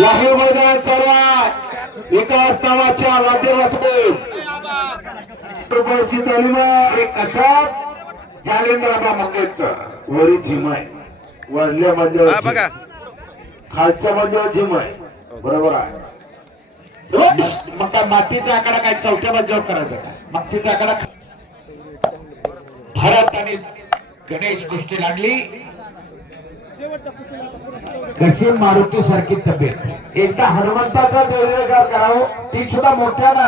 लाही मैदान चालू. आहे विकास नावाच्या माध्यमातून. रुपयाची तालीम जालेंद्रबा वरी जिम आहे वरल्या हा खालच्या मजल्यावर जिम आहे बरोबर आहे. मग काय मातीचा आकडा काय चौथ्या मजल्यावर करायचा? का? मातीचा आकडा भरत आणि गणेश गोष्टी लागली. कशी मारुती सारखी तब्येत. एकदा हनुमंताचा जयजयकार करावं? ती सुद्धा मोठ्याना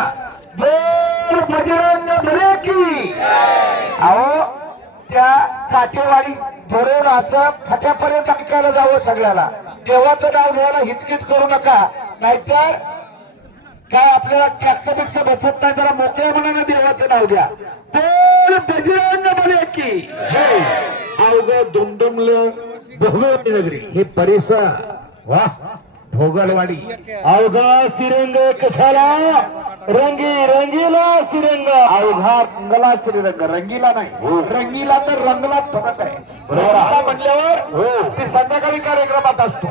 जोर बजरंग भरे की. अहो त्या काटेवाडी धरून असं फाट्यापर्यंत ऐकायला जावं सगळ्याला. देवाचं नाव घ्यायला हिचकिच करू नका. नाहीतर काय आपल्याला टॅक्स बिक्स बसत नाही जरा मोकळ्या मनाने देवाचं नाव द्या. बोल बजरंग बले की. जय. अवघं दुमदुमलं भोगवती नगरी. हे परिसर वा भोगलवाडी. अवघा सिरंग कशाला? रंगी रंगीला सिरंग. अवघा रंगला श्रीरंग रंगीला नाही. रंगीला तर रंगला फरक आहे. बरोबर. म्हटल्यावर हो. ते संध्याकाळी कार्यक्रमात असतो.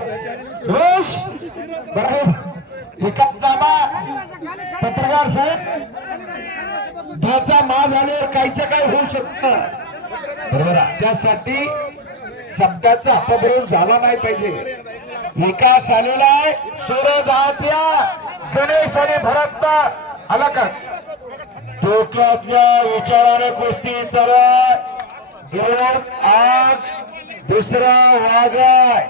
सुरेश बरोबर पत्रकार साहेब ध्वजा मा झाल्यावर काहीच्या काय होऊ शकतं. बरोबर. त्यासाठी शब्दाचा अपभ्रंश झाला नाही पाहिजे. विकास आलेला आहे. सूरज आत्या गणेश आणि भरत आला का डोक्यातल्या विचाराने गोष्टी तर दोन आग दुसरा वागाय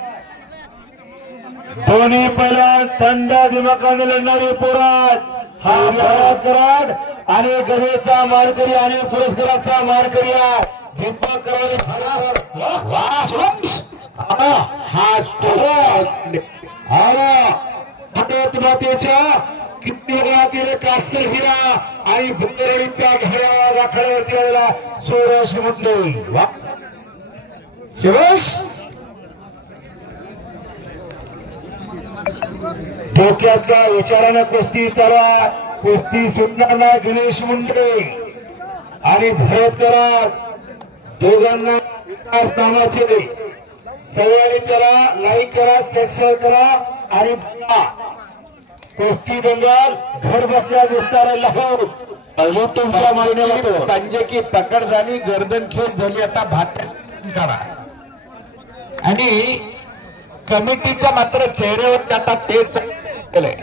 दोन्ही पहिला थंड दिमाखाने लढणारी पोरात हा भरत कराड आणि गणेशचा मानकरी आणि पुरस्काराचा मानकरी आहे. दीपक कराडे फरार. वा, वा, सुरेश. हा, हा स्टोर हा भारत मातेच्या किती वेळा केले कास्तर हिरा आणि बंदरवडी त्या घड्याला राखड्यावरती आलेला सोरस म्हटले वा. शिवेश डोक्यातल्या विचारानं कुस्ती चालवा. कुस्ती सुटणार नाही गणेश मुंडे. आणि भरतकरार दोघांना विकास नामाचे सगळ्यांनी करा लाईक करा सबस्क्राईब करा आणि बघा. कुस्ती दंगल घर बसल्या दिसणारे लाहोर. तुमच्या महिन्याला पंजे की पकड झाली गर्दन खेच झाली आता भात करा. आणि कमिटीच्या मात्र चेहऱ्यावर आता तेच केलंय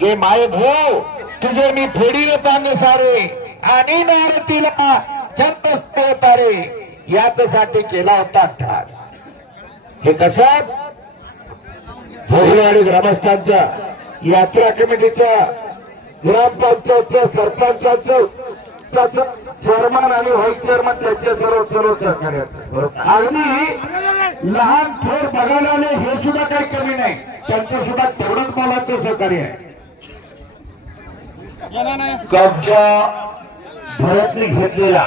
जे माय भाऊ तुझे मी फोडीने पाने सारे. आणि नारतीला चंप तारे. याच्यासाठी केला होता ठार हे कसं? भोगवाडी ग्रामस्थांच्या यात्रा कमिटीच्या ग्रामपंचायतच्या सरपंचाचं त्याचं चेअरमन आणि व्हाईस चेअरमन त्याचे सर्व सर्व सहकार्यात. अगदी लहान थोर बघायला आले हे सुद्धा काही कमी नाही. त्यांचं सुद्धा तेवढंच मोलाचं सहकार्य आहे. कब्जा भरतने घेतलेला.